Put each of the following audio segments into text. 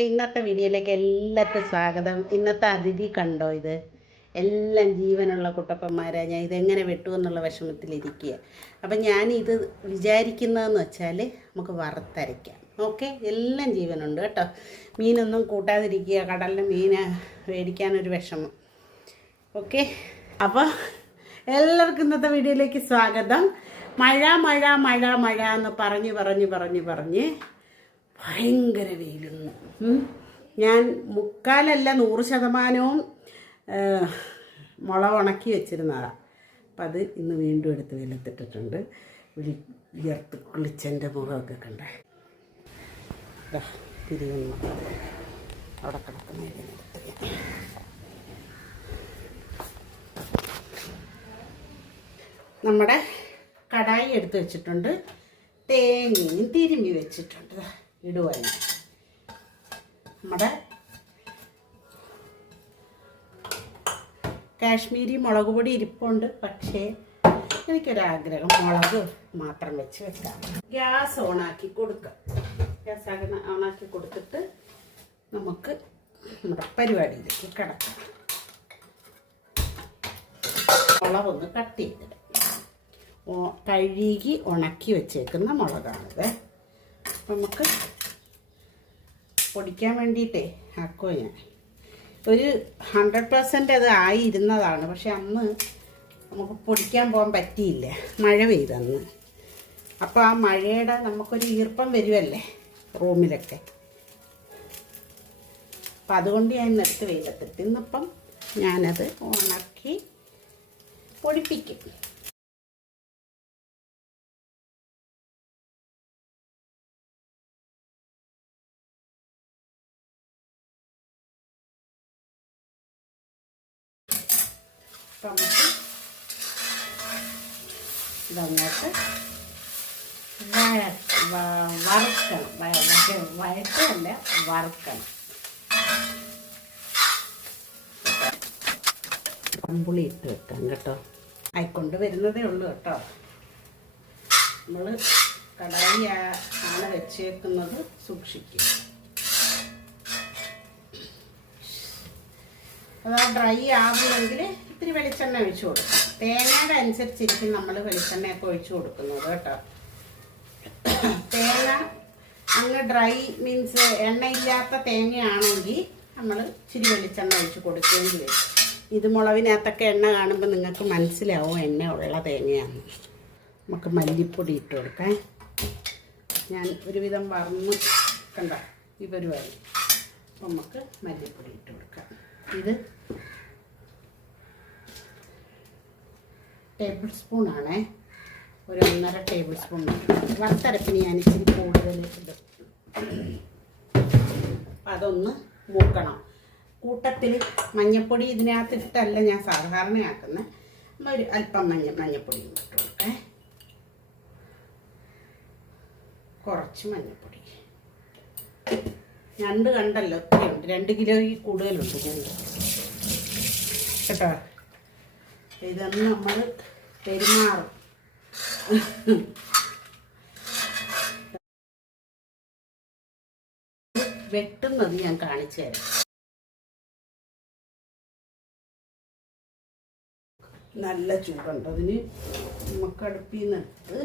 അപ്പം ഇന്നത്തെ വീഡിയോയിലേക്ക് എല്ലാവർക്കും സ്വാഗതം. ഇന്നത്തെ അതിഥി കണ്ടോ ഇത്? എല്ലാം ജീവനുള്ള കുട്ടപ്പന്മാരാണ് ഞാൻ ഇതെങ്ങനെ വെട്ടു എന്നുള്ള വിഷമത്തിലിരിക്കുക അപ്പം ഇത് വിചാരിക്കുന്നതെന്ന് വെച്ചാൽ നമുക്ക് വറുത്തരയ്ക്കാം. ഓക്കെ? എല്ലാം ജീവനുണ്ട് കേട്ടോ. മീനൊന്നും കൂട്ടാതിരിക്കുക കടലിൽ മീൻ മേടിക്കാനൊരു വിഷമം. ഓക്കെ? അപ്പോൾ എല്ലാവർക്കും ഇന്നത്തെ വീഡിയോയിലേക്ക് സ്വാഗതം. മഴ മഴ മഴ മഴ എന്ന് പറഞ്ഞ് പറഞ്ഞ് പറഞ്ഞ് പറഞ്ഞ് ഭയങ്കര വെയിലുന്നു. ഞാൻ മുക്കാലല്ല നൂറ് ശതമാനവും മുള ഉണക്കി വെച്ചിരുന്നതാണ് അപ്പം അത് ഇന്ന് വീണ്ടും എടുത്ത് വെയിലത്തിട്ടിട്ടുണ്ട്. വിളി വിയർത്ത് കുളിച്ചെന്റെ മുഖമൊക്കെ കണ്ടേ. തിരിയുന്നു. അവിടെ കിടക്കുന്ന നമ്മുടെ കടായി എടുത്ത് വെച്ചിട്ടുണ്ട്. തേങ്ങയും തിരുമ്മി വെച്ചിട്ടുണ്ട്. ഇടുവാൻ നമ്മുടെ കാശ്മീരി മുളക് പൊടി ഇരിപ്പുണ്ട് പക്ഷേ എനിക്കൊരാഗ്രഹം മുളക് മാത്രം വെച്ച് വെക്കാം. ഗ്യാസ് ഓണാക്കി കൊടുക്കാം. ഗ്യാസ് ഓണാക്കി കൊടുത്തിട്ട് നമുക്ക് നമ്മുടെ പരിപാടിയിലേക്ക് കിടക്കാം. മുളകൊന്ന് കട്ട് ചെയ്തിടാം. ഓ- കഴുകി ഉണക്കി വെച്ചേക്കുന്ന മുളകാണിത്. അപ്പം നമുക്ക് പൊടിക്കാൻ വേണ്ടിയിട്ടേ ആക്കുമോ ഞാൻ ഒരു ഹൺഡ്രഡ് പെർസെന്റ് അത് ആയിരുന്നതാണ്. പക്ഷെ അന്ന് നമുക്ക് പൊടിക്കാൻ പോകാൻ പറ്റിയില്ല. മഴ പെയ്തന്ന് അപ്പോൾ ആ മഴയുടെ നമുക്കൊരു ഈർപ്പം വരുമല്ലേ റൂമിലൊക്കെ. അപ്പം അതുകൊണ്ട് ഞാൻ ഇന്നെടുത്ത് വെയിലത്തിട്ട്. ഇന്നിപ്പം ഞാനത് ഉണക്കി പൊടിപ്പിക്കും അപ്പം നമുക്ക് ഇതങ്ങോട്ട് വഴ വ- വറുക്കണം വയ- വയ- വഴറ്റല്ല വറുക്കണം. കമ്പുളി ഇട്ട് വെക്കാം കേട്ടോ. ആയിക്കൊണ്ട് വരുന്നതേ ഉള്ളൂ കേട്ടോ. നമ്മൾ കടായി ആണ് വെച്ചേക്കുന്നത് സൂക്ഷിക്കും അത് ആ ഡ്രൈ ആവുമെങ്കിൽ ഇത്തിരി വെളിച്ചെണ്ണ ഒഴിച്ചു കൊടുക്കാം. തേങ്ങയുടെ അനുസരിച്ചിരിക്കും നമ്മൾ വെളിച്ചെണ്ണയൊക്കെ ഒഴിച്ചു കൊടുക്കുന്നത് കേട്ടോ. തേങ്ങ അങ്ങ് ഡ്രൈ മീൻസ് എണ്ണയില്ലാത്ത തേങ്ങയാണെങ്കിൽ നമ്മൾ ഇച്ചിരി വെളിച്ചെണ്ണ ഒഴിച്ച് കൊടുക്കേണ്ടി വരും. ഇത് മുളവിനകത്തൊക്കെ എണ്ണ കാണുമ്പോൾ നിങ്ങൾക്ക് മനസ്സിലാവും എണ്ണ ഉള്ള തേങ്ങയാണ്. നമുക്ക് മല്ലിപ്പൊടി ഇട്ട് കൊടുക്കാം. ഞാൻ ഒരുവിധം വറന്ന് കണ്ട ഈ പരിപാടി അപ്പം നമുക്ക് മല്ലിപ്പൊടി ഇട്ട് കൊടുക്കാം. ഇത് ടേബിൾ സ്പൂണാണേ ഒരു ഒന്നര ടേബിൾ സ്പൂൺ വറുത്തരപ്പിന് ഞാൻ ഇച്ചിരി അപ്പം അതൊന്ന് മൂക്കണം. കൂട്ടത്തിൽ മഞ്ഞപ്പൊടി ഇതിനകത്ത് ഇട്ടല്ല ഞാൻ സാധാരണയാക്കുന്നത് ഒരു അല്പം മഞ്ഞ മഞ്ഞപ്പൊടി ഇട്ട് കൊടുക്കേ. കുറച്ച് മഞ്ഞപ്പൊടി. ഞണ്ട് കണ്ടല്ലോ ഒത്തിരിയുണ്ട്. രണ്ട് കിലോയിൽ കൂടുതലുണ്ട് ഞണ്ട്. കേട്ടോ? ഇതൊന്ന് നമ്മൾ പെരുമാറും. വെട്ടുന്നത് ഞാൻ കാണിച്ചു തരാം. നല്ല ചൂടുണ്ട്. അതിന് നമുക്ക് അടുപ്പിൽ നിന്നെടുത്ത്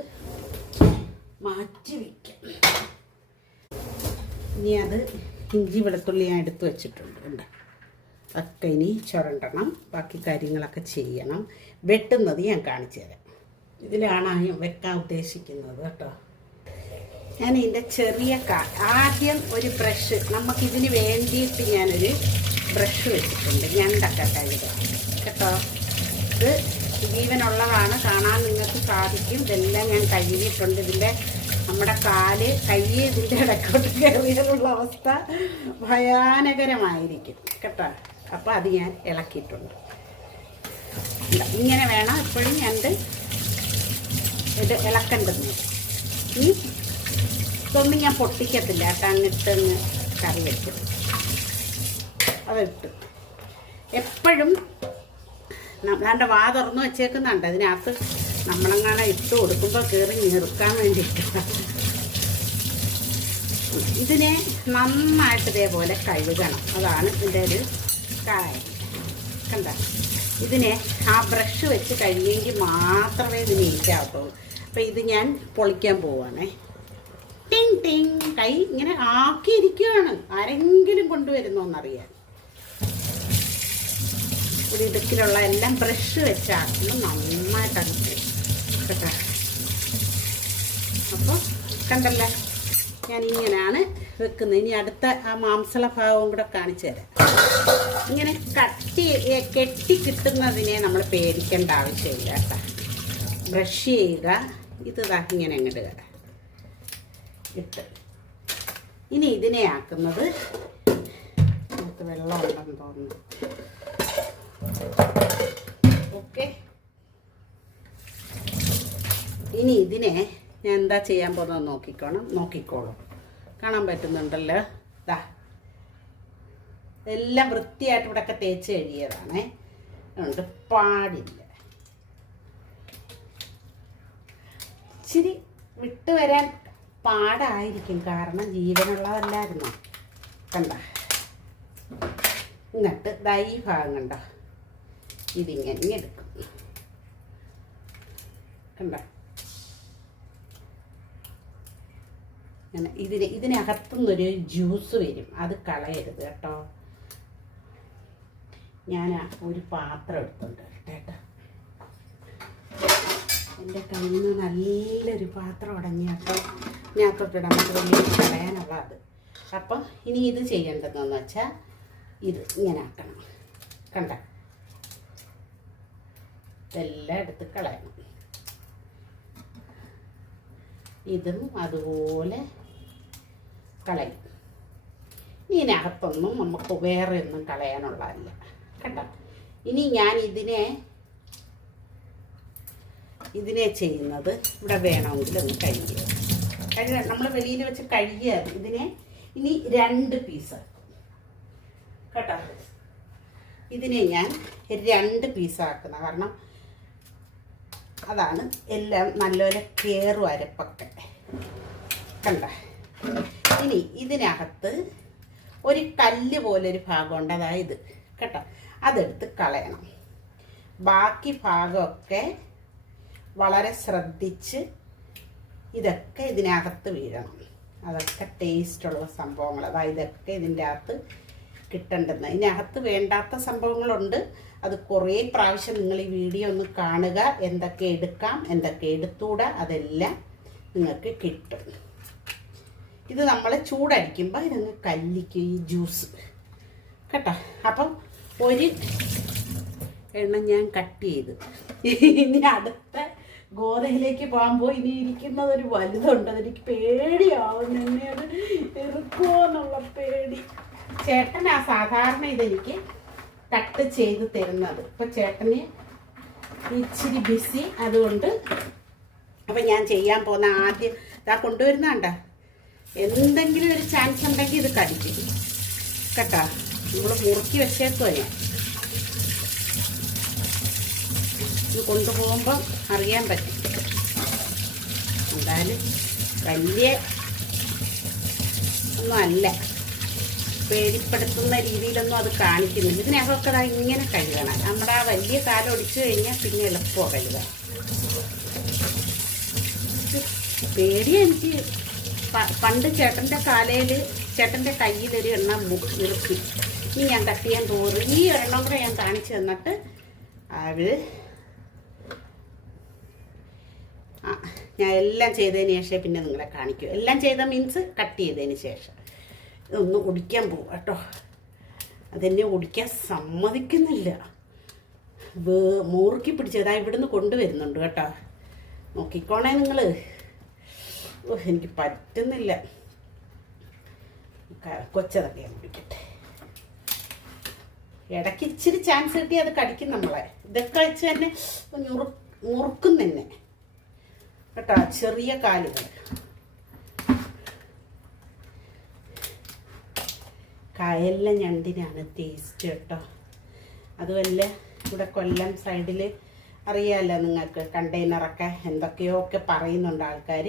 മാറ്റി വെക്കാം. ഇനി അത് ഇഞ്ചി വെളുത്തുള്ളി ഞാൻ എടുത്ത് വെച്ചിട്ടുണ്ട്. ഉണ്ട് ഒക്കെ ഇനി ചുരണ്ടണം. ബാക്കി കാര്യങ്ങളൊക്കെ ചെയ്യണം. വെട്ടുന്നത് ഞാൻ കാണിച്ചു തരാം. ഇതിലാണ് വെക്കാൻ ഉദ്ദേശിക്കുന്നത് കേട്ടോ. ഞാൻ ഇതിന്റെ ചെറിയ കാ ആദ്യം ഒരു ബ്രഷ് നമുക്കിതിന് വേണ്ടിയിട്ട് ഞാനൊരു ബ്രഷ് വെച്ചിട്ടുണ്ട്. ഞണ്ടൊക്കെ കഴുകാൻ കേട്ടോ? ഇത് ജീവനുള്ളതാണ്. കാണാൻ നിങ്ങൾക്ക് സാധിക്കും. ഇതെല്ലാം ഞാൻ കഴുകിയിട്ടുണ്ട്. ഇതിന്റെ നമ്മുടെ കാൽ കൈ ഇതിന്റെ ഇടക്കോട്ട് കയറിയുള്ള അവസ്ഥ ഭയാനകരമായിരിക്കും. കേട്ടോ? അപ്പോൾ അത് ഞാൻ ഇളക്കിയിട്ടുണ്ട്. ഇങ്ങനെ വേണം എപ്പോഴും ഞണ്ട് ഇത് ഇളക്കേണ്ടത്. ഇതൊന്നും ഞാൻ പൊട്ടിക്കത്തില്ല കേട്ടോ. കറി വെക്കും അതിട്ട്. എപ്പോഴും നമ്മളാണ്ട് വാ തുറന്ന് വെച്ചേക്കുന്നുണ്ട്. അതിനകത്ത് നമ്മളങ്ങനെ ഇട്ട് കൊടുക്കുമ്പോൾ കയറി ഞെറുക്കാൻ വേണ്ടിയിട്ട്. ഇതിനെ നന്നായിട്ട് ഇതേപോലെ കഴുകണം. അതാണ് ഇതിന്റെ ഒരു കാര്യം. കണ്ട? ഇതിനെ ആ ബ്രഷ് വെച്ച് കഴുകിയെങ്കിൽ മാത്രമേ ഇത് നീറ്റാവത്തുള്ളൂ. അപ്പം ഇത് ഞാൻ പൊളിക്കാൻ പോവാണേ. ടിങ് ടിങ് കൈ ഇങ്ങനെ ആക്കിയിരിക്കുകയാണ്. ആരെങ്കിലും കൊണ്ടുവരുന്നോന്നറിയാൻ ഒരു ഇടുക്കിലുള്ള എല്ലാം ബ്രഷ് വെച്ചാക്കണം നന്നായിട്ടാണ് കേട്ടോ. അപ്പോൾ കണ്ടല്ലേ ഞാൻ ഇങ്ങനെയാണ് വെക്കുന്നത്. ഇനി അടുത്ത ആ മാംസള ഭാഗവും കൂടെ കാണിച്ചു തരാം. ഇങ്ങനെ കട്ടി കെട്ടി കിട്ടുന്നതിനെ നമ്മൾ പേടിക്കേണ്ട ആവശ്യമില്ല കേട്ടോ. ബ്രഷ് ചെയ്യുക. ഇത് ഇങ്ങനെ അങ്ങോട്ട് ഇട്ട്. ഇനി ഇതിനെ ആക്കുന്നത് നമുക്ക് വെള്ളം ഉണ്ടെന്ന് തോന്നുന്നു. ഓക്കെ. ഇനി ഇതിനെ ഞാൻ എന്താ ചെയ്യാൻ പോകുന്നത് നോക്കിക്കോണം. നോക്കിക്കോളും. കാണാൻ പറ്റുന്നുണ്ടല്ലോ. ഇതാ എല്ലാം വൃത്തിയായിട്ട് ഇവിടെയൊക്കെ തേച്ച് കഴിയതാണേ അതുകൊണ്ട് പാടില്ല. ഇച്ചിരി വിട്ടുവരാൻ പാടായിരിക്കും. കാരണം ജീവനുള്ളതല്ലായിരുന്നു. കണ്ട. എന്നിട്ട് ദൈ ഭാഗം കണ്ട? ഇതിങ്ങനെ എടുക്കും. കണ്ട. അങ്ങനെ ഇതിന് ഇതിനകത്തുനിന്നൊരു ജ്യൂസ് വരും. അത് കളയരുത് കേട്ടോ. ഞാൻ ഒരു പാത്രം എടുത്തുണ്ട്. എന്റെ കയ്യിൽ നിന്ന് നല്ലൊരു പാത്രം അടങ്ങിയപ്പോൾ ഞാൻ തൊട്ടിടാൻ വലിയ കളയാനുള്ള അപ്പം ഇനി ഇത് ചെയ്യേണ്ടതെന്ന് വെച്ചാൽ ഇത് ഇങ്ങനെ ആക്കണം. കണ്ട? ഇതെല്ലാം എടുത്ത് കളയണം. ഇതും അതുപോലെ കളയും. ഇതിനകത്തൊന്നും നമുക്ക് വേറെ ഒന്നും കളയാനുള്ളതല്ല. കണ്ട? ഇനി ഞാൻ ഇതിനെ ഇതിനെ ചെയ്യുന്നത് ഇവിടെ വേണമെങ്കിൽ ഒന്ന് കഴുകുക കഴുക നമ്മൾ വെളിയിൽ വെച്ച് കഴുകിയ ഇതിനെ ഇനി രണ്ട് പീസ്. കേട്ടോ? ഇതിനെ ഞാൻ രണ്ട് പീസാക്കുന്ന കാരണം അതാണ് എല്ലാം നല്ലപോലെ കയറും അരപ്പൊക്കെ. കണ്ട? ഇനി ഇതിനകത്ത് ഒരു കല്ല് പോലൊരു ഭാഗമുണ്ട്. അതായത് കേട്ടോ? അതെടുത്ത് കളയണം. ബാക്കി ഭാഗമൊക്കെ വളരെ ശ്രദ്ധിച്ച് ഇതൊക്കെ ഇതിനകത്ത് വീഴണം. അതൊക്കെ ടേസ്റ്റുള്ള സംഭവങ്ങൾ അതായത് ഇതൊക്കെ ഇതിന്റെ അകത്ത് കിട്ടേണ്ടെന്ന് ഇതിനകത്ത് വേണ്ടാത്ത സംഭവങ്ങളുണ്ട്. അത് കുറേ പ്രാവശ്യം നിങ്ങൾ ഈ വീഡിയോ ഒന്ന് കാണുക. എന്തൊക്കെ എടുക്കാം എന്തൊക്കെ എടുത്തൂടാ അതെല്ലാം നിങ്ങൾക്ക് കിട്ടും. ഇത് നമ്മൾ ചൂടടിക്കുമ്പോൾ ഇതങ്ങ് കല്ലിക്കും ഈ ജ്യൂസ് കേട്ടോ? അപ്പം ഒരു എണ്ണം ഞാൻ കട്ട് ചെയ്ത്. ഇനി അടുത്ത ഗോതയിലേക്ക് പോകുമ്പോൾ ഇനി ഇരിക്കുന്നത് ഒരു വലുതുണ്ട്. അതെനിക്ക് പേടിയാവും. എന്നെയത് എറുക്കുമോ എന്നുള്ള പേടി. ചേട്ടനാ സാധാരണ ഇതെനിക്ക് കട്ട് ചെയ്ത് തരുന്നത്. ഇപ്പം ചേട്ടന് ഇച്ചിരി ബിസി അതുകൊണ്ട് അപ്പം ഞാൻ ചെയ്യാൻ പോകുന്ന ആദ്യം ഇതാ കൊണ്ടുവരുന്നണ്ട എന്തെങ്കിലും ഒരു ചാൻസ് ഉണ്ടെങ്കിൽ ഇത് കടിക്കും. കേട്ടോ? നമ്മൾ മുറുക്കി വെച്ചേക്കുവാ ഞാൻ ഇത് കൊണ്ടുപോകുമ്പം അറിയാൻ പറ്റും. എന്തായാലും വലിയ ഒന്നും അല്ല. പേടിപ്പെടുത്തുന്ന രീതിയിലൊന്നും അത് കാണിക്കുന്നില്ല. ഇതിനകത്തൊക്കെ ദാ ഇങ്ങനെ കഴുകണം. നമ്മുടെ ആ വലിയ കാലം ഒടിച്ചു കഴിഞ്ഞാൽ പിന്നെ എളുപ്പമാണ് കഴുകാൻ പേടി എനിക്ക്. പണ്ട് ചേട്ടന്റെ കാലയിൽ ചേട്ടന്റെ കയ്യിലൊരു എണ്ണം നിർത്തി. ഇനി ഞാൻ കട്ട് ചെയ്യാൻ തോറും ഈ ഒരെണ്ണം കൂടെ ഞാൻ കാണിച്ചു തന്നിട്ട് അത് ആ, ഞാൻ എല്ലാം ചെയ്തതിന് ശേഷം പിന്നെ നിങ്ങളെ കാണിക്കും. എല്ലാം ചെയ്ത മീൻസ് കട്ട് ചെയ്തതിന് ശേഷം. ഇതൊന്ന് കുടിക്കാൻ പോവും കേട്ടോ. അതെന്നെ കുടിക്കാൻ സമ്മതിക്കുന്നില്ല. വേ മൂർക്കി പിടിച്ചതാ ഇവിടുന്ന് കൊണ്ടുവരുന്നുണ്ട് കേട്ടോ. നോക്കിക്കോണേ നിങ്ങൾ ഓ എനിക്ക് പറ്റുന്നില്ല. കൊച്ചതൊക്കെ ഞാൻ കുടിക്കട്ടെ. ഇടയ്ക്ക് ഇച്ചിരി ചാൻസ് കിട്ടി അത് കടിക്കും നമ്മളെ. ഇതൊക്കെ വെച്ച് തന്നെ മുറുക്കും തന്നെ കേട്ടോ ചെറിയ കാലുകൾ. കായലിലെ ഞണ്ടിനാണ് ടേസ്റ്റ് കേട്ടോ. അതുമല്ല ഇവിടെ കൊല്ലം സൈഡിൽ അറിയാമല്ലോ നിങ്ങൾക്ക് കണ്ടെയ്നറൊക്കെ എന്തൊക്കെയോ ഒക്കെ പറയുന്നുണ്ട് ആൾക്കാർ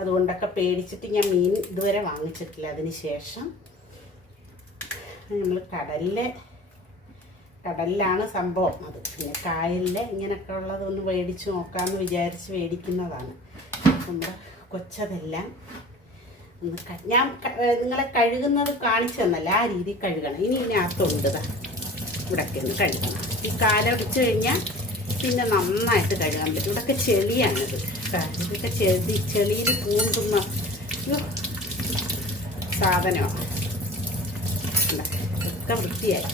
അതുകൊണ്ടൊക്കെ പേടിച്ചിട്ട് ഞാൻ മീൻ ഇതുവരെ വാങ്ങിച്ചിട്ടില്ല. അതിന് ശേഷം നമ്മൾ കടലിലെ കടലിലാണ് സംഭവം. അത് പിന്നെ കായലിലെ ഇങ്ങനെയൊക്കെ ഉള്ളതൊന്ന് മേടിച്ച് നോക്കാമെന്ന് വിചാരിച്ച് മേടിക്കുന്നതാണ്. നമ്മുടെ കൊച്ചതെല്ലാം ഒന്ന് ഞാൻ നിങ്ങളെ കഴുകുന്നത് കാണിച്ചു തന്നല്ല? ആ രീതി കഴുകണം. ഇനി ഇതിനകത്തുണ്ട് ദാ. ഇവിടെയൊക്കെ ഒന്ന് കഴുകണം. ഈ കാലടിച്ച് കഴിഞ്ഞാൽ പിന്നെ നന്നായിട്ട് കഴുകാൻ പറ്റും. ഇവിടെയൊക്കെ ചെളിയാണിത് ഇതൊക്കെ ചെളി ചെളിയിൽ പൂണ്ടുന്ന സാധനമാണ് ഒക്കെ വൃത്തിയായി.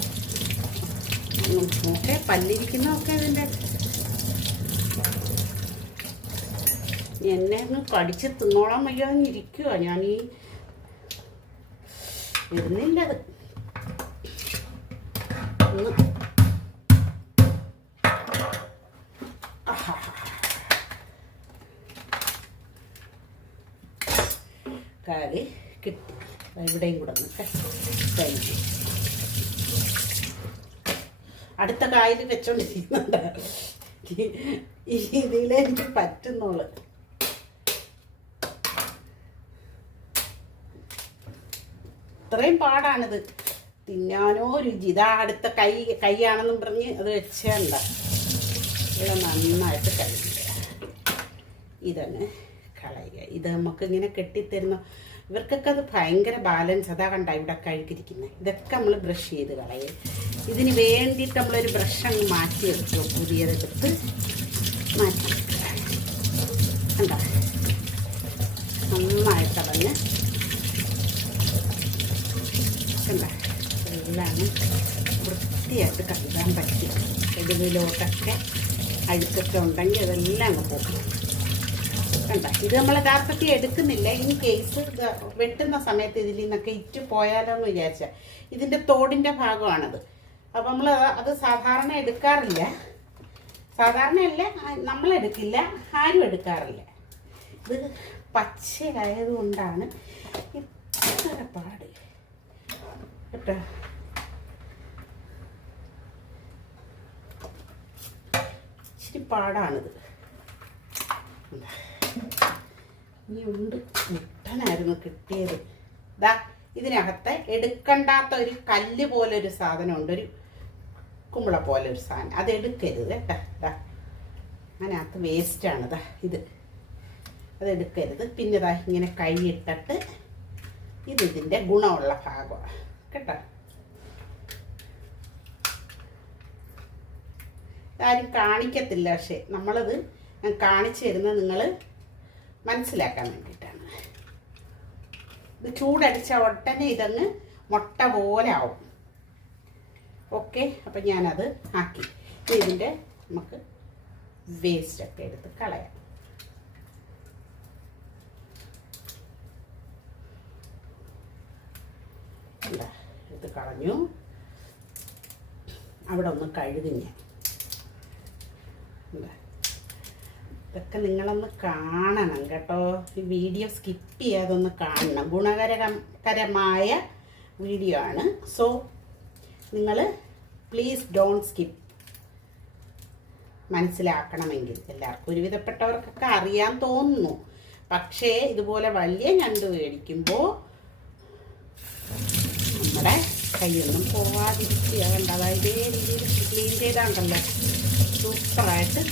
ഒക്കെ പല്ലിരിക്കുന്നതൊക്കെ ഇതിന്റെ എന്നെ ഒന്ന് കടിച്ച് തിന്നോളാൻ വയ്യാന്നിരിക്കുക ഞാൻ ഈ ഇരുന്നില്ല അത്. കാൽ കിട്ടി. ഇവിടെയും കൂടെ നിൽക്കാം താങ്ക് കഴിഞ്ഞു അടുത്ത കായൽ വെച്ചോണ്ടിരിക്കുന്നുണ്ട്. ഈ രീതിയിലേ എനിക്ക് പറ്റുന്നുള്ളു. ഇത്രയും പാടാണിത്. തിന്നാനോ രുചി. ഇതാ അടുത്ത കൈ കൈയാണെന്നും പറഞ്ഞ് അത് വെച്ചേണ്ട. ഇവിടെ നന്നായിട്ട് കഴിക്കുക ഇതങ്ങ് കളയുക. ഇത് നമുക്ക് ഇങ്ങനെ കെട്ടിത്തരുന്ന ഇവർക്കൊക്കെ അത് ഭയങ്കര ബാലൻസ്. അതാ കണ്ട ഇവിടെ കഴുകിരിക്കുന്നത് ഇതൊക്കെ നമ്മൾ ബ്രഷ് ചെയ്ത് കളയും. ഇതിന് വേണ്ടിയിട്ട് നമ്മളൊരു ബ്രഷ് അങ്ങ് മാറ്റി വെച്ചു പുതിയതെടുത്ത് മാറ്റി എന്താ നന്നായിട്ടളഞ്ഞ് കണ്ട? എല്ലാം വൃത്തിയായിട്ട് കഴുകാൻ പറ്റും. എടുവിലോട്ടൊക്കെ അഴുക്കൊക്കെ ഉണ്ടെങ്കിൽ അതെല്ലാം അങ്ങ് പോകും. കണ്ട? ഇത് നമ്മൾ യഥാർത്ഥത്തിൽ എടുക്കുന്നില്ല. ഇനി കേസ് വെട്ടുന്ന സമയത്ത് ഇതിൽ നിന്നൊക്കെ ഇറ്റ് പോയാലോ എന്ന് വിചാരിച്ചാൽ ഇതിന്റെ തോടിന്റെ ഭാഗമാണത്. അപ്പം നമ്മൾ അത് സാധാരണ എടുക്കാറില്ല. സാധാരണയല്ല നമ്മൾ എടുക്കില്ല ആരും എടുക്കാറില്ല. ഇത് പച്ചയായതുകൊണ്ടാണ് ഇത്ര പാട്. കേട്ടോ? ഇച്ചിരി പാടാണിത്. ഇനി ഉണ്ട്. മുട്ടനായിരുന്നു കിട്ടിയത്. ദാ ഇതിനകത്ത് എടുക്കണ്ടാത്ത ഒരു കല്ല് പോലെ ഒരു സാധനമുണ്ട്. ഒരു കുമ്പള പോലെ ഒരു സാധനം. അത് എടുക്കരുത് കേട്ടോ. ദാ അതിനകത്ത് വേസ്റ്റാണ് ദാ ഇത്. അത് എടുക്കരുത്. പിന്നെ ഇതാ ഇങ്ങനെ കൈയിട്ടിട്ട് ഇത് ഇതിന്റെ ഗുണമുള്ള ഭാഗമാണ് കേട്ടോ. ഇതാരും കാണിക്കത്തില്ല പക്ഷേ നമ്മളത് കാണിച്ചു തരുന്നത് നിങ്ങൾ മനസ്സിലാക്കാൻ വേണ്ടിയിട്ടാണ് ചൂടടിച്ച ഉടനെ ഇതങ്ങ് മുട്ട പോലെ ആവും. ഓക്കെ അപ്പം ഞാനത് ആക്കി. ഇതിന്റെ നമുക്ക് വേസ്റ്റൊക്കെ എടുത്ത് കളയാം. ഇതാ, ഇത് കളഞ്ഞു. അവിടെ ഒന്ന് കഴുകി ഞാൻ. ഇതാ. ഇതൊക്കെ നിങ്ങളൊന്ന് കാണണം കേട്ടോ. വീഡിയോ സ്കിപ്പ് ചെയ്യാതൊന്ന് കാണണം. ഗുണകരകരമായ വീഡിയോ ആണ്. സോ നിങ്ങൾ പ്ലീസ് ഡോണ്ട് സ്കിപ്പ് മനസ്സിലാക്കണമെങ്കിൽ എല്ലാവർക്കും ഒരുവിധപ്പെട്ടവർക്കൊക്കെ അറിയാൻ തോന്നുന്നു. പക്ഷേ ഇതുപോലെ വലിയ ഞണ്ട് മേടിക്കുമ്പോൾ നമ്മുടെ കൈയൊന്നും പോവാതിരിക്കുക. കണ്ട? അതായത് രീതിയിൽ ക്ലീൻ ചെയ്താണ്ടല്ലോ. സൂപ്പറായിട്ട്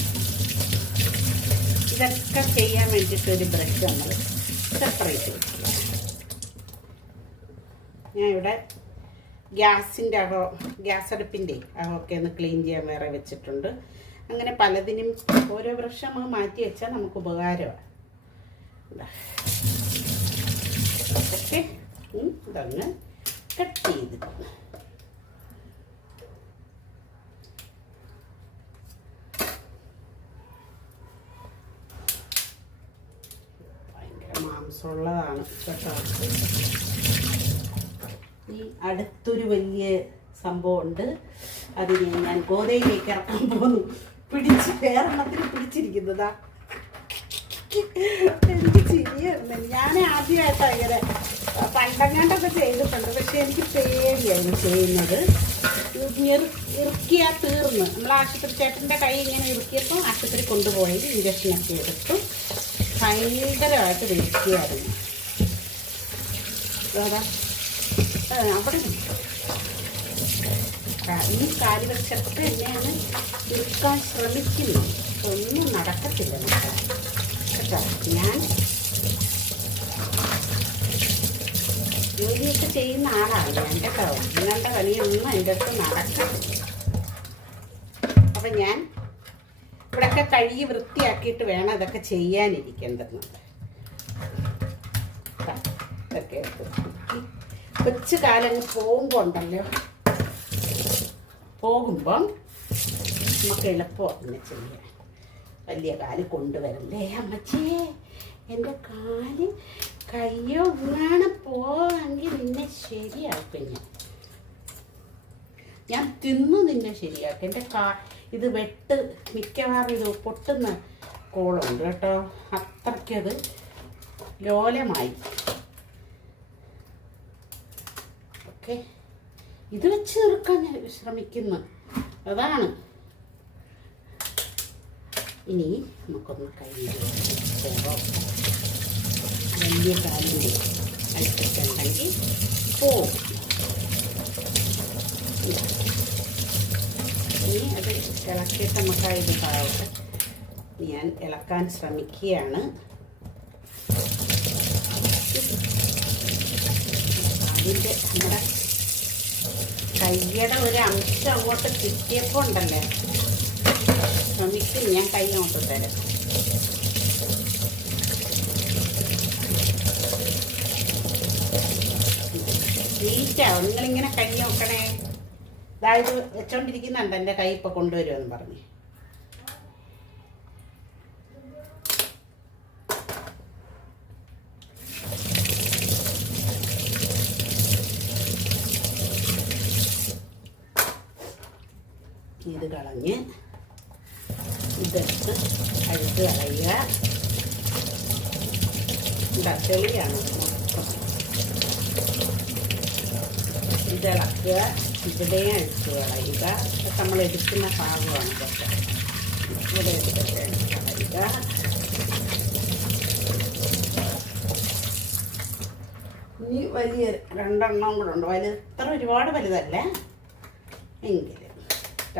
ഇതൊക്കെ ചെയ്യാൻ വേണ്ടിയിട്ട് ഒരു ബ്രഷ് നമ്മൾ സെപ്പറേറ്റ് ഞാൻ ഇവിടെ ഗ്യാസിന്റെ അകോ ഗ്യാസ് അടുപ്പിന്റെ അകമൊക്കെ ഒന്ന് ക്ലീൻ ചെയ്യാൻ വേറെ വെച്ചിട്ടുണ്ട്. അങ്ങനെ പലതിനും ഓരോ ബ്രഷ് നമുക്ക് മാറ്റി വെച്ചാൽ നമുക്ക് ഉപകാരമാണ്. ഓക്കെ ഇതങ്ങ് കട്ട് ചെയ്ത് മാംസമുള്ളതാണ് കേട്ടോ. ഈ അടുത്തൊരു വലിയ സംഭവമുണ്ട്. അതിനെ ഞാൻ ഗോതയിലേക്ക് ഇറക്കാൻ പോന്നു പിടിച്ച് വേറെണ്ണത്തിന് പിടിച്ചിരിക്കുന്നതാ. എനിക്ക് ചിരിയായിരുന്നു. ഞാൻ ആദ്യമായിട്ടാണ് ഇങ്ങനെ പണ്ടങ്ങാണ്ടൊക്കെ ചെയ്തിട്ടുണ്ട്. പക്ഷെ എനിക്ക് പേടിയായിരുന്നു ചെയ്യുന്നത്. ഇറുക്കിയാൽ തീർന്ന്. നമ്മൾ ആശുപത്രി ചേട്ടന്റെ കൈ ഇങ്ങനെ ഇറുക്കിയപ്പോൾ ആശുപത്രി കൊണ്ടുപോയി. ഇഞ്ചക്ഷനൊക്കെ എടുത്തു. ഭയങ്കരമായിട്ട് ആ, അവിടെ ഈ വെച്ചൊക്കെ തന്നെയാണ് ഇറുക്കാൻ ശ്രമിക്കുന്നത്. ഒന്നും നടക്കത്തില്ല. കേട്ടോ ഞാൻ ജോലിയൊക്കെ ചെയ്യുന്ന ആളാണ്. ഞാൻ കേട്ടോ നിങ്ങളുടെ പണിയൊന്നും എന്റെ അടുത്ത് നടക്കത്തില്ല അപ്പം ഞാൻ ഇവിടെയൊക്കെ കഴുകി വൃത്തിയാക്കിയിട്ട് വേണം അതൊക്കെ ചെയ്യാനിരിക്കേണ്ടത്. ഇതൊക്കെ. കൊച്ചു കാലം പോകുമ്പോൾ ഉണ്ടല്ലോ പോകുമ്പം നമുക്ക് എളുപ്പമാണ് അങ്ങനെ ചെയ്യാൻ വലിയ കാൽ കൊണ്ടുവരല്ലേ അമ്മച്ചേ? എന്റെ കാൽ കയ്യോ ഇങ്ങനെ പോവാണെങ്കിൽ നിന്നെ ശരിയാക്കും ഞാൻ. ഞാൻ തിന്നു നിന്നെ ശരിയാക്കും. എന്റെ കാ ഇത് വെട്ട് മിക്കവാറും ഇത് പൊട്ടുന്ന കോളുണ്ട് കേട്ടോ. അത്രയ്ക്കത് ലോലമായി. ഓക്കെ. ഇത് വെച്ച് തീർക്കാൻ ഞാൻ ശ്രമിക്കുന്നു. അതാണ്. ഇനി നമുക്കൊന്ന് കയ്യിൽ വലിയ ഇനി അത് ഇളക്കിയിട്ട് നമുക്ക് ഇത് ഞാൻ ഇളക്കാൻ ശ്രമിക്കുകയാണ്. അതിന്റെ നമ്മുടെ കയ്യുടെ ഒരു അംശം അങ്ങോട്ട് കിട്ടിയപ്പോൾ ഉണ്ടല്ലേ? ശ്രമിക്കും ഞാൻ കൈ അങ്ങോട്ട് തരാം. നീറ്റാവും നിങ്ങളിങ്ങനെ കൈ നോക്കണേ. അതായത് വെച്ചോണ്ടിരിക്കുന്നുണ്ട് എന്റെ കൈ ഇപ്പൊ കൊണ്ടുവരുമെന്ന് പറഞ്ഞു. ഇത് കളഞ്ഞ് ഇതെടുത്ത് അഴുത്ത് കളയുക. ഇതാ ചെളിയാണ് മൊത്തം. ഇതിളക്കുക ഇവിടെയും അഴിച്ചു കളയുക. നമ്മൾ എടുക്കുന്ന ഭാഗമാണ് ഇതൊക്കെ. ഇവിടെ എടുത്തിട്ട് കളയുക. ഇനി വലിയ രണ്ടെണ്ണം കൂടെ ഉണ്ട്. വലുത് ഇത്ര ഒരുപാട് വലുതല്ല. എങ്കിലും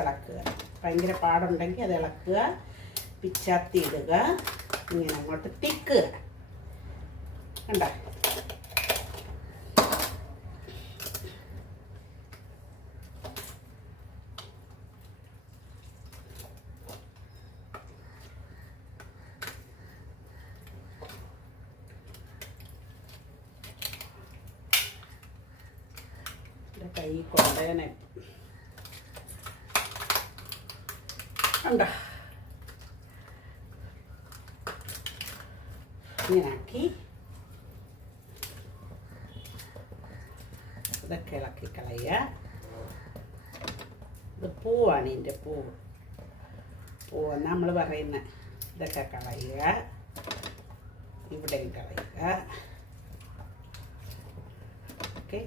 ഇളക്കുക. ഭയങ്കര പാടുണ്ടെങ്കിൽ അത് ഇളക്കുക. പിച്ചാത്തി ഇടുക. ഇങ്ങനെ അങ്ങോട്ട് തിക്കുക കണ്ടോ? എന്റെ കൈ കൊണ്ടേനെ. ഉണ്ടോ ഇങ്ങനാക്കി. ഇതൊക്കെ ഇളക്കി കളയുക. ഇത് പൂവാണ് ഇതിന്റെ പൂവ് പൂവ് നമ്മൾ പറയുന്ന. ഇതൊക്കെ കളയുക. ഇവിടെയും കളയുക. ഓക്കെ.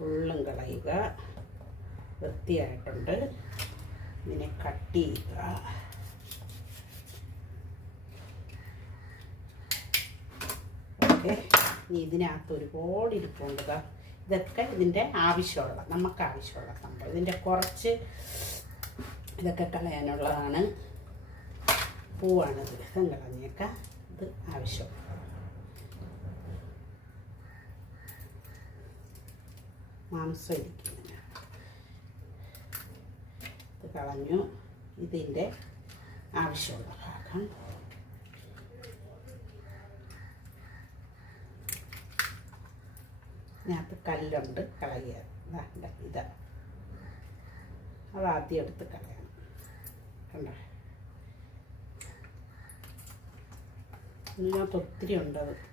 ഫുള്ളും കളയുക. വൃത്തിയായിട്ടുണ്ട്. ഇതിനെ കട്ട് ചെയ്യുക. ഓക്കെ. ഇനി ഇതിനകത്ത് ഒരുപാട് ഇരിപ്പുണ്ട്. ഇതൊക്കെ ഇതിന്റെ ആവശ്യമുള്ള നമുക്ക് ആവശ്യമുള്ള സംഭവം. ഇതിന്റെ കുറച്ച് ഇതൊക്കെ കളയാനുള്ളതാണ്. പൂവാണിത്. ഇതും കളഞ്ഞേക്കാം. ഇത് ആവശ്യം. മാംസം ഇത് കളഞ്ഞു. ഇതിന്റെ ആവശ്യമുള്ള ഭാഗം. ഇതിനകത്ത് കല്ലുണ്ട്. കളയുക. ഇതാ. അത് ആദ്യം എടുത്ത് കളയണം. കണ്ടോ? ഇതിനകത്ത് ഒത്തിരി ഉണ്ടത്.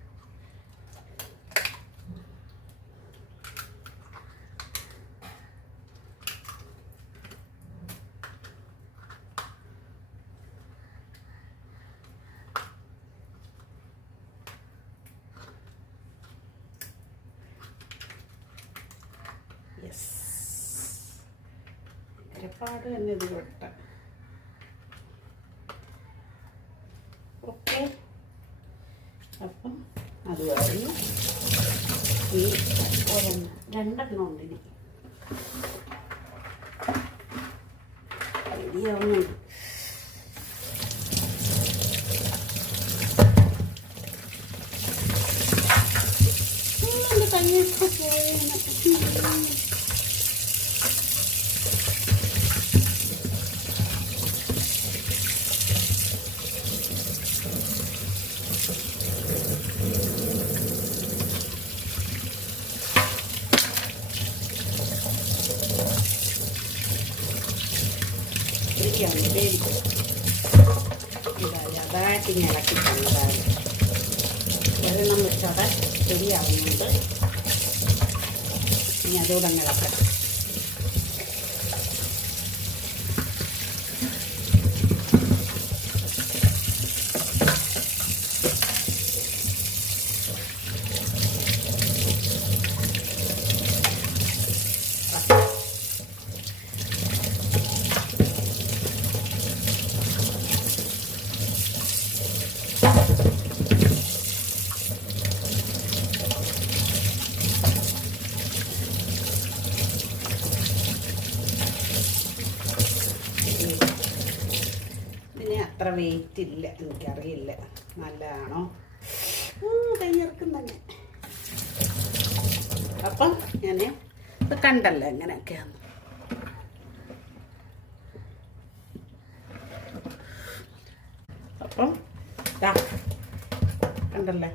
തന്നെ ഓക്കെ. അപ്പം അത് കഴിഞ്ഞ് ഈ ഒരെണ്ണം രണ്ടെണ്ണം ഉണ്ട് ഇനി റെഡിയാവുന്നുണ്ട്. ഇനി അതുകൂടെ അങ്ങ് ഇളക്കാം ഇതിന് അത്ര വെയിറ്റ് ഇല്ല എനിക്കറിയില്ല. നല്ലതാണോ? കയ്യിറക്കും തന്നെ. അപ്പം ഞാൻ ഇത് കണ്ടല്ലോ എങ്ങനെയൊക്കെയാണ് അപ്പം കണ്ടല്ലേ?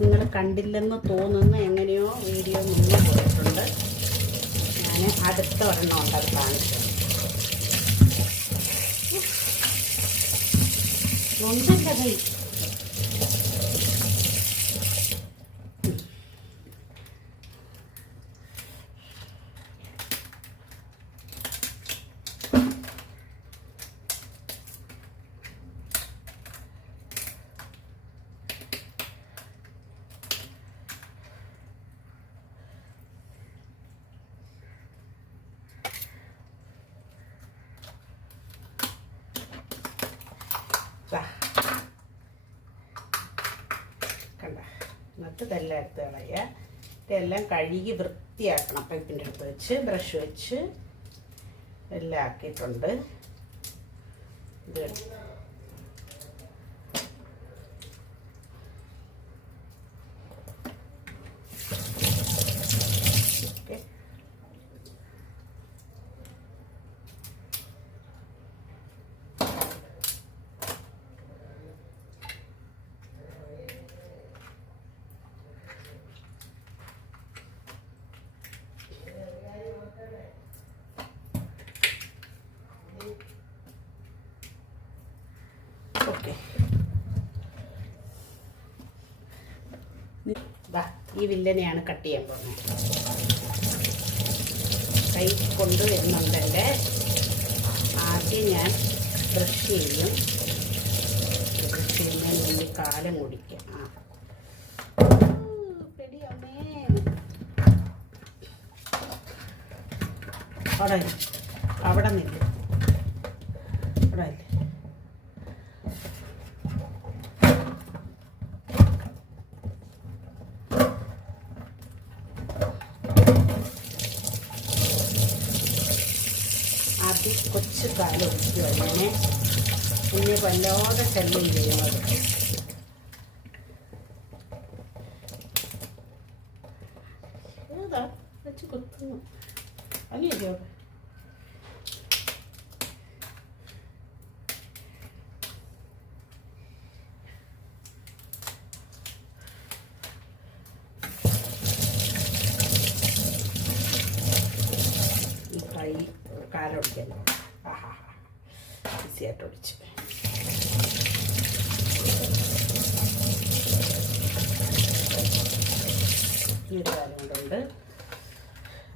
നിങ്ങൾ കണ്ടില്ലെന്ന് തോന്നുന്ന എങ്ങനെയോ വീഡിയോ നിന്ന് പോയിട്ടുണ്ട്. ഞാൻ അടുത്ത ഒരെണ്ണം ഉണ്ട് അത് കാണിച്ചത് നൊണ്ടല്ലേ ദാ. കണ്ട എന്നിട്ട് ഇതെല്ലാം എടുത്ത് കളയുക ഇതെല്ലാം കഴുകി വൃത്തിയാക്കണം പൈപ്പിന്റെ അടുത്ത് വെച്ച് ബ്രഷ് വെച്ച് എല്ലാം ആക്കിയിട്ടുണ്ട്. ഇത് എടുത്ത് ഓക്കെ ഓക്കെ ദാ ഈ വില്ലനെയാണ് കട്ട് ചെയ്യാൻ പോകുന്നത്. കൈ കൊണ്ട് ആദ്യം ഞാൻ ബ്രഷ് ചെയ്യും. ബ്രഷ് ചെയ്യുന്നതിന് വേണ്ടി കാലം കുടിക്കാം. ആ. അവിടെ. അവിടെ നിന്ന് അവിടെ ഇല്ലേ ആദ്യം കൊച്ചു കാലം ഒഴിക്കുക കഴിഞ്ഞാൽ ഇനി വല്ലാതെ കല്ലും ചെയ്യുന്നത് ഏതാ വെച്ച് കുത്തുന്നു അല്ലയോ ഈ കൈ കാലൊടിക്കല്ലോ ആഹാ ഈസിയായിട്ട് ഒടിച്ച് ഒരു കാര്യം കൊണ്ടുണ്ട്.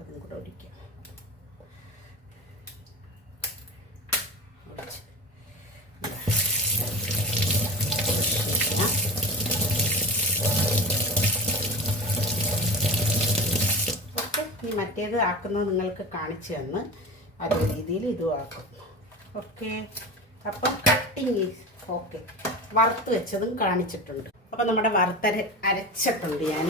അതും കൂടെ ഒടിക്കാം മറ്റേത് ആക്കുന്നത് നിങ്ങൾക്ക് കാണിച്ചു തന്ന് അതേ രീതിയിൽ ഇതും ആക്കും. ഓക്കെ അപ്പം കട്ടിങ് ഓക്കെ വറുത്ത് വെച്ചതും കാണിച്ചിട്ടുണ്ട്. അപ്പം നമ്മുടെ വറുത്തര അരച്ചിട്ടുണ്ട് ഞാൻ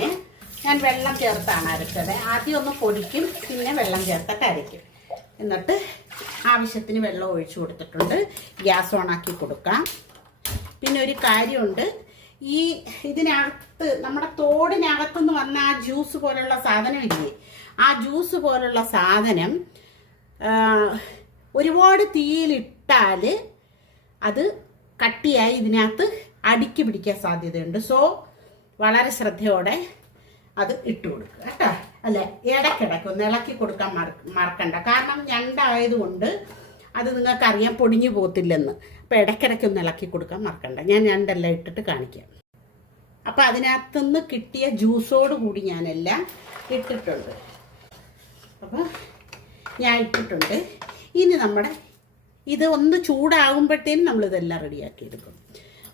ഞാൻ വെള്ളം ചേർത്താണ് അരച്ചത്. ആദ്യം ഒന്ന് പൊടിക്കും പിന്നെ വെള്ളം ചേർത്തിട്ട് അരയ്ക്കും. എന്നിട്ട് ആവശ്യത്തിന് വെള്ളം ഒഴിച്ചു കൊടുത്തിട്ടുണ്ട്. ഗ്യാസ് ഓണാക്കി കൊടുക്കാം. പിന്നെ ഒരു കാര്യമുണ്ട്. ഈ ഇതിനകത്ത് നമ്മുടെ തോടിനകത്തുനിന്ന് വന്ന ആ ജ്യൂസ് പോലുള്ള സാധനം ഇല്ലേ? ആ ജ്യൂസ് പോലുള്ള സാധനം ഒരുപാട് തീയിലിട്ടാൽ അത് കട്ടിയായി ഇതിനകത്ത് അടുക്കി പിടിക്കാൻ സാധ്യതയുണ്ട്. സോ വളരെ ശ്രദ്ധയോടെ അത് ഇട്ട് കൊടുക്കുക കേട്ടോ. അല്ലെ? ഇടയ്ക്കിടയ്ക്ക് ഒന്ന് ഇളക്കി കൊടുക്കാൻ മറ മറക്കണ്ട. കാരണം ഞണ്ടായതുകൊണ്ട് അത് നിങ്ങൾക്കറിയാം പൊടിഞ്ഞു പോകത്തില്ലെന്ന്. അപ്പോൾ ഇടയ്ക്കിടയ്ക്ക് ഒന്ന് ഇളക്കി കൊടുക്കാൻ മറക്കണ്ട. ഞാൻ ഞണ്ടെല്ലാം ഇട്ടിട്ട് കാണിക്കാം. അപ്പോൾ അതിനകത്തുനിന്ന് കിട്ടിയ ജ്യൂസോട് കൂടി ഞാനെല്ലാം ഇട്ടിട്ടുണ്ട്. അപ്പോൾ ഞാൻ ഇട്ടിട്ടുണ്ട്. ഇനി നമ്മുടെ ഇത് ഒന്ന് ചൂടാകുമ്പോഴത്തേനും നമ്മളിതെല്ലാം റെഡിയാക്കി എടുക്കും.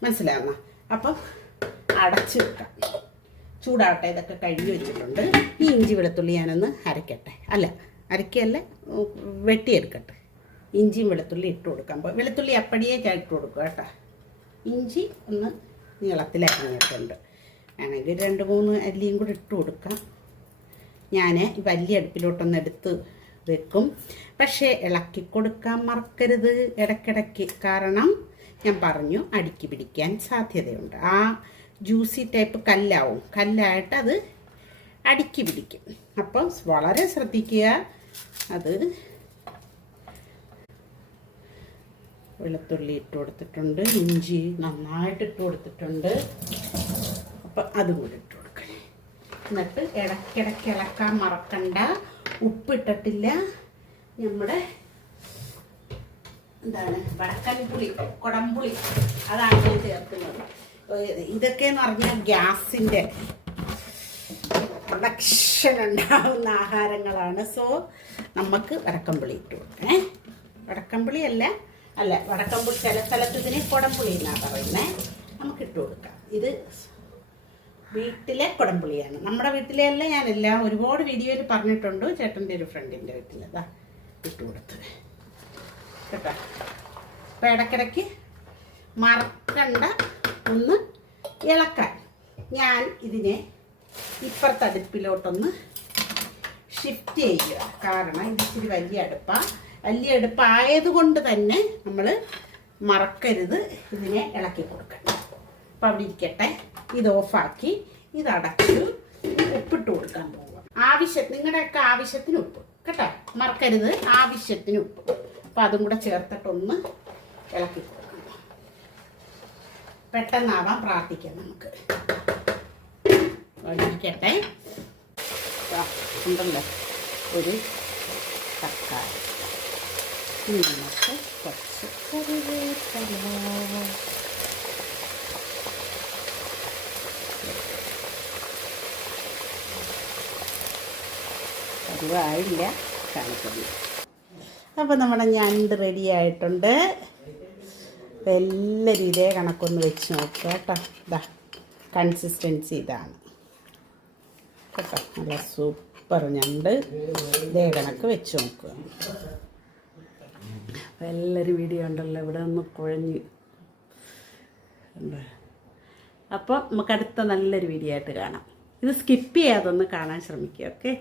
മനസ്സിലാവുന്ന? അപ്പം അടച്ചു വെക്കാം. ചൂടാവട്ടെ ഇതൊക്കെ കഴുകി വെച്ചിട്ടുണ്ട്. ഈ ഇഞ്ചി വെളുത്തുള്ളി ഞാനൊന്ന് അരക്കട്ടെ. അല്ല അരക്കല്ല വെട്ടിയെടുക്കട്ടെ. ഇഞ്ചിയും വെളുത്തുള്ളി ഇട്ട് കൊടുക്കാം. അപ്പോൾ വെളുത്തുള്ളി അപ്പടിയേ ഇട്ട് കൊടുക്കുക കേട്ടോ. ഇഞ്ചി ഒന്ന് നീളത്തിലരിഞ്ഞിട്ടുണ്ട് വേണമെങ്കിൽ രണ്ട് മൂന്ന് അല്ലിയും കൂടി ഇട്ട് കൊടുക്കാം. ഞാൻ വലിയ അടുപ്പിലോട്ടൊന്ന് എടുത്ത് വെക്കും. പക്ഷേ ഇളക്കി കൊടുക്കാൻ മറക്കരുത് ഇടയ്ക്കിടയ്ക്ക്. കാരണം ഞാൻ പറഞ്ഞു അടുക്കി പിടിക്കാൻ സാധ്യതയുണ്ട്. ആ ജ്യൂസി ടൈപ്പ് കല്ലാവും. കല്ലായിട്ട് അത് അടുക്കി പിടിക്കും. അപ്പം വളരെ ശ്രദ്ധിക്കുക. അത് വെളുത്തുള്ളി ഇട്ട് കൊടുത്തിട്ടുണ്ട്. ഇഞ്ചി നന്നായിട്ട് ഇട്ട് കൊടുത്തിട്ടുണ്ട്. അപ്പം അതും ഇട്ട് കൊടുക്കണേ. എന്നിട്ട് ഇടയ്ക്കിടയ്ക്ക് ഇളക്കാൻ മറക്കണ്ട. ഉപ്പിട്ടിട്ടില്ല. നമ്മുടെ എന്താണ്? വടക്കൻ പുളി കുടംപുളി. അതാണ് ഞാൻ ചേർക്കുന്നത്. ഇതൊക്കെ എന്ന് പറഞ്ഞാൽ ഗ്യാസിന്റെ പ്രൊഡക്ഷൻ ഉണ്ടാവുന്ന ആഹാരങ്ങളാണ്. സോ നമുക്ക് വടക്കമ്പുളി ഇട്ട് കൊടുക്കണേ. വടക്കമ്പുളി അല്ല അല്ല വടക്കമ്പുളി ചില സ്ഥലത്ത് ഇതിന് കുടംപുളി എന്നാണ് പറയുന്നത് നമുക്ക് ഇട്ട് കൊടുക്കാം. ഇത് വീട്ടിലെ കുടംപുളിയാണ്. നമ്മുടെ വീട്ടിലെ അല്ല എല്ലാം ഒരുപാട് വീഡിയോയിൽ പറഞ്ഞിട്ടുണ്ട്. ചേട്ടന്റെ ഒരു ഫ്രണ്ടിന്റെ വീട്ടിൽ അതാ ഇട്ട് കൊടുത്തത്. കേട്ടോ? അപ്പം ഇടയ്ക്കിടയ്ക്ക് മറക്കണ്ട. ഒന്ന് ഇളക്കാൻ. ഞാൻ ഇതിനെ ഇപ്പുറത്തെ അടുപ്പിലോട്ടൊന്ന് ഷിഫ്റ്റ് ചെയ്യുക. കാരണം ഇത് ഇച്ചിരി വലിയ അടുപ്പാണ് വലിയ അടുപ്പായതുകൊണ്ട് തന്നെ നമ്മൾ മറക്കരുത് ഇതിനെ ഇളക്കി കൊടുക്കണം. അപ്പം അവിടെ ഇരിക്കട്ടെ. ഇത് ഓഫാക്കി ഇത് അടച്ചു ഉപ്പിട്ട് കൊടുക്കാൻ പോവുക ആവശ്യം നിങ്ങളുടെയൊക്കെ ആവശ്യത്തിന് ഉപ്പ്. കേട്ടോ? മറക്കരുത്. ആവശ്യത്തിന് ഉപ്പ്. അപ്പം അതും കൂടെ ചേർത്തിട്ടൊന്ന് ഇളക്കി കൊടുക്കണം പെട്ടെന്നാവാൻ പ്രാർത്ഥിക്കാം നമുക്ക്. ഒഴിക്കട്ടെ ദാ ഉണ്ടല്ലോ. ഒരു തക്കാളി. നമുക്ക് കുറച്ച് കറിവേപ്പില. പതിവായില്ല കാണിക്കുന്നു അപ്പോൾ നമ്മുടെ ഞണ്ട് റെഡി ആയിട്ടുണ്ട്. അപ്പോൾ എല്ലാവരും ഇതേ കണക്കൊന്ന് വെച്ച് നോക്കുക കേട്ടോ. ഇതാ കൺസിസ്റ്റൻസി ഇതാണ്. കേട്ടോ നല്ല സൂപ്പർ ഞണ്ട്. ഇതേ കണക്ക് വെച്ച് നോക്കുക അപ്പോൾ എല്ലാവരും വീഡിയോ ഉണ്ടല്ലോ ഇവിടെ ഒന്ന് കുഴഞ്ഞ്. അപ്പോൾ നമുക്ക് അടുത്ത നല്ലൊരു വീഡിയോ ആയിട്ട് കാണാം. ഇത് സ്കിപ്പ് ചെയ്യാതൊന്ന് കാണാൻ ശ്രമിക്കുക ഓക്കെ